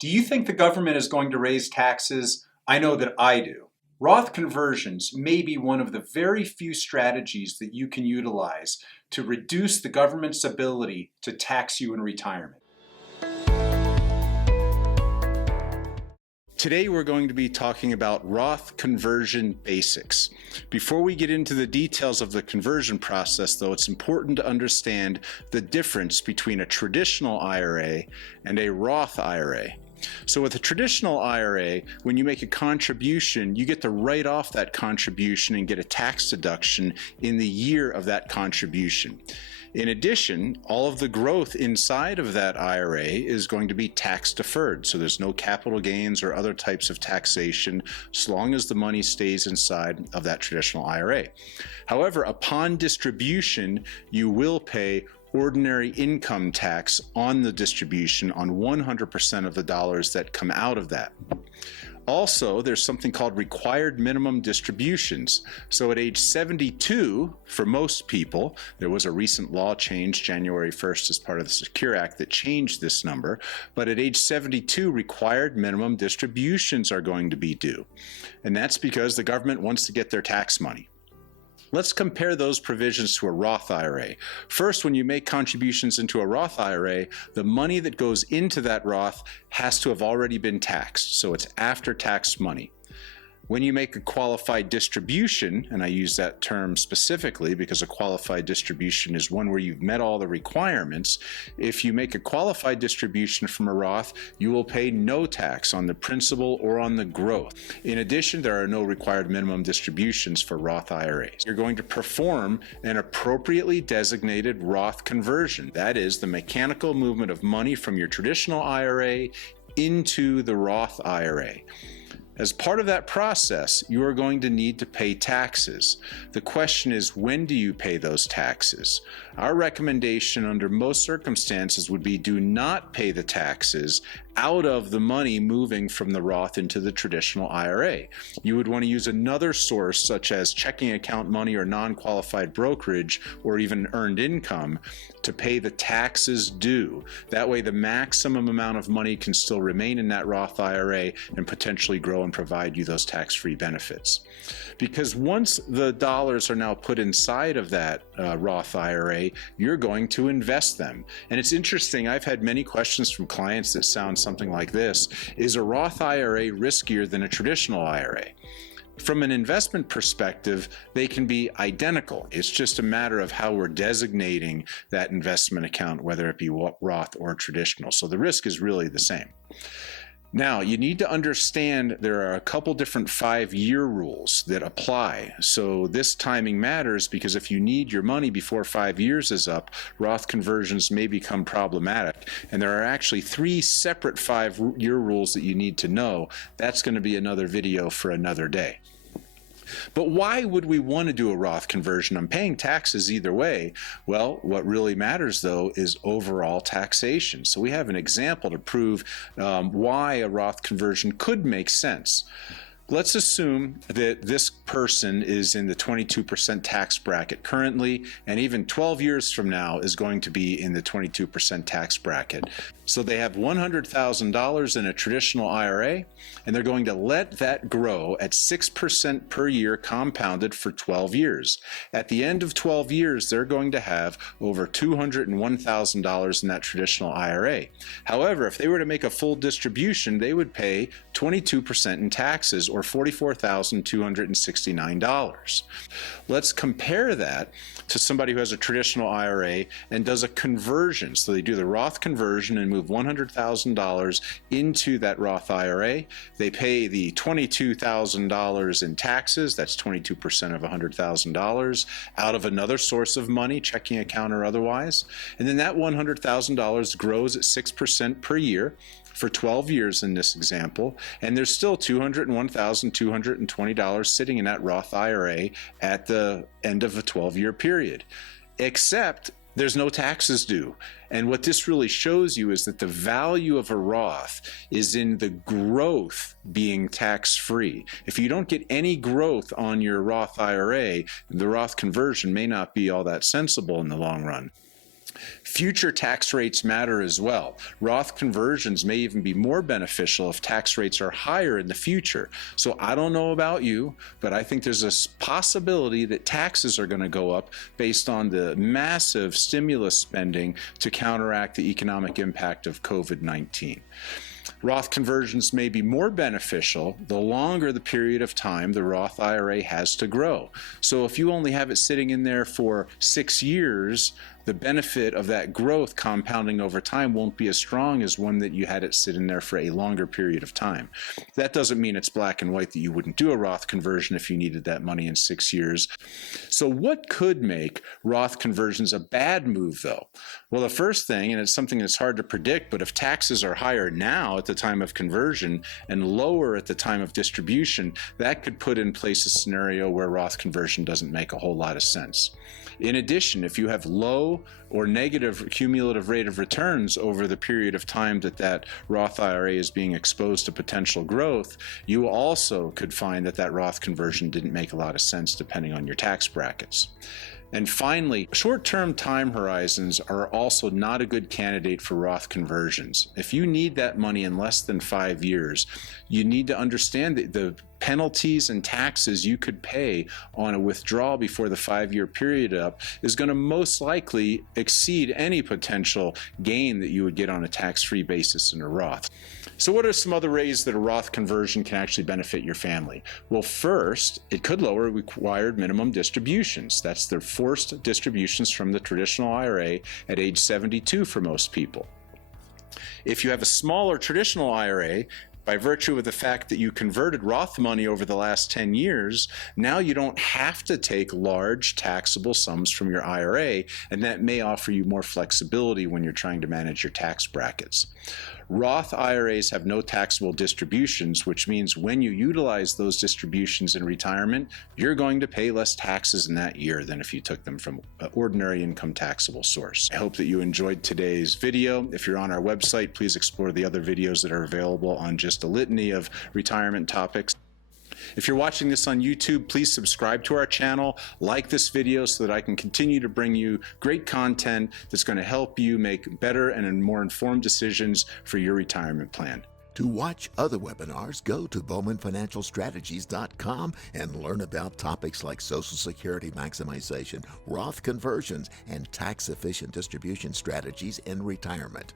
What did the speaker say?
Do you think the government is going to raise taxes? I know that I do. Roth conversions may be one of the very few strategies that you can utilize to reduce the government's ability to tax you in retirement. Today we're going to be talking about Roth conversion basics. Before we get into the details of the conversion process, though, it's important to understand the difference between a traditional IRA and a Roth IRA. So with a traditional IRA, when you make a contribution, you get to write off that contribution and get a tax deduction in the year of that contribution. In addition, all of the growth inside of that IRA is going to be tax deferred. So there's no capital gains or other types of taxation as long as the money stays inside of that traditional IRA. However, upon distribution, you will pay ordinary income tax on the distribution on 100% of the dollars that come out of that. Also, there's something called required minimum distributions. So at age 72, for most people, there was a recent law change January 1st as part of the Secure Act that changed this number. But at age 72, required minimum distributions are going to be due. And that's because the government wants to get their tax money. Let's compare those provisions to a Roth IRA. First, when you make contributions into a Roth IRA, the money that goes into that Roth has to have already been taxed, so it's after-tax money. When you make a qualified distribution, and I use that term specifically because a qualified distribution is one where you've met all the requirements, if you make a qualified distribution from a Roth, you will pay no tax on the principal or on the growth. In addition, there are no required minimum distributions for Roth IRAs. You're going to perform an appropriately designated Roth conversion. That is the mechanical movement of money from your traditional IRA into the Roth IRA. As part of that process, you are going to need to pay taxes. The question is, when do you pay those taxes? Our recommendation under most circumstances would be do not pay the taxes out of the money moving from the Roth into the traditional IRA. You would want to use another source such as checking account money or non-qualified brokerage or even earned income to pay the taxes due. That way the maximum amount of money can still remain in that Roth IRA and potentially grow and provide you those tax-free benefits. Because once the dollars are now put inside of that Roth IRA, you're going to invest them. And it's interesting, I've had many questions from clients that sound something like this. Is a Roth IRA riskier than a traditional IRA? From an investment perspective, they can be identical. It's just a matter of how we're designating that investment account, whether it be Roth or traditional. So the risk is really the same. Now, you need to understand there are a couple different 5-year rules that apply. So this timing matters because if you need your money before 5 years is up, Roth conversions may become problematic. And there are actually 3 separate 5-year rules that you need to know. That's going to be another video for another day. But why would we want to do a Roth conversion? I'm paying taxes either way. Well, what really matters, though, is overall taxation. So we have an example to prove why a Roth conversion could make sense. Let's assume that this person is in the 22% tax bracket currently, and even 12 years from now is going to be in the 22% tax bracket. So they have $100,000 in a traditional IRA, and they're going to let that grow at 6% per year compounded for 12 years. At the end of 12 years, they're going to have over $201,000 in that traditional IRA. However, if they were to make a full distribution, they would pay 22% in taxes, or $44,269. Let's compare that to somebody who has a traditional IRA and does a conversion. So they do the Roth conversion and move $100,000 into that Roth IRA. They pay the $22,000 in taxes, that's 22% of $100,000, out of another source of money, checking account or otherwise. And then that $100,000 grows at 6% per year for 12 years in this example, and there's still $201,220 sitting in that Roth IRA at the end of a 12-year period, except there's no taxes due. And what this really shows you is that the value of a Roth is in the growth being tax-free. If you don't get any growth on your Roth IRA, the Roth conversion may not be all that sensible in the long run. Future tax rates matter as well. Roth conversions may even be more beneficial if tax rates are higher in the future. So I don't know about you, but I think there's a possibility that taxes are going to go up based on the massive stimulus spending to counteract the economic impact of COVID-19. Roth conversions may be more beneficial the longer the period of time the Roth IRA has to grow. So if you only have it sitting in there for 6 years, the benefit of that growth compounding over time won't be as strong as one that you had it sit in there for a longer period of time. That doesn't mean it's black and white that you wouldn't do a Roth conversion if you needed that money in 6 years. So what could make Roth conversions a bad move though? Well, the first thing, and it's something that's hard to predict, but if taxes are higher now at the time of conversion and lower at the time of distribution, that could put in place a scenario where Roth conversion doesn't make a whole lot of sense. In addition, if you have low or negative cumulative rate of returns over the period of time that Roth IRA is being exposed to potential growth, you also could find that Roth conversion didn't make a lot of sense depending on your tax brackets. And finally, short-term time horizons are also not a good candidate for Roth conversions. If you need that money in less than 5 years, you need to understand that the penalties and taxes you could pay on a withdrawal before the 5-year period up is going to most likely exceed any potential gain that you would get on a tax-free basis in a Roth. So what are some other ways that a Roth conversion can actually benefit your family? Well, first, it could lower required minimum distributions. That's the forced distributions from the traditional IRA at age 72 for most people. If you have a smaller traditional IRA, by virtue of the fact that you converted Roth money over the last 10 years, now you don't have to take large taxable sums from your IRA, and that may offer you more flexibility when you're trying to manage your tax brackets. Roth IRAs have no taxable distributions, which means when you utilize those distributions in retirement, you're going to pay less taxes in that year than if you took them from an ordinary income taxable source. I hope that you enjoyed today's video. If you're on our website, please explore the other videos that are available on just a litany of retirement topics. If you're watching this on YouTube, please subscribe to our channel, like this video so that I can continue to bring you great content that's going to help you make better and more informed decisions for your retirement plan. To watch other webinars, go to BowmanFinancialStrategies.com and learn about topics like Social Security maximization, Roth conversions, and tax-efficient distribution strategies in retirement.